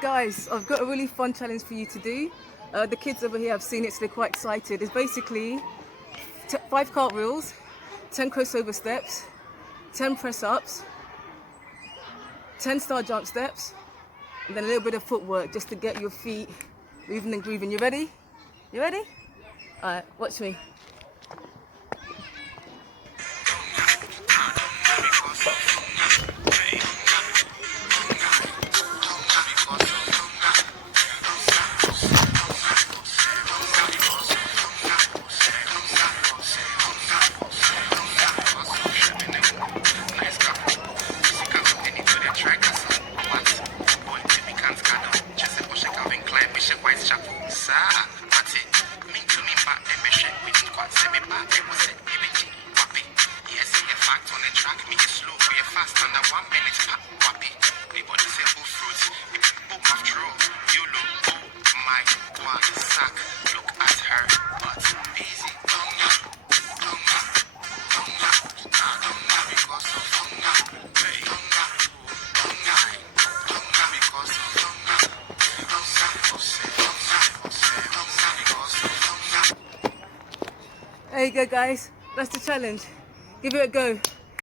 Guys, I've got a really fun challenge for you to do. The kids over here have seen it, so they're quite excited. It's basically 5 cartwheels, 10 crossover steps, 10 press-ups, 10 star jump steps, and then a little bit of footwork just to get your feet moving and grooving. You ready? You ready? Alright, watch me. There you go, guys. That's the challenge. Give it a go.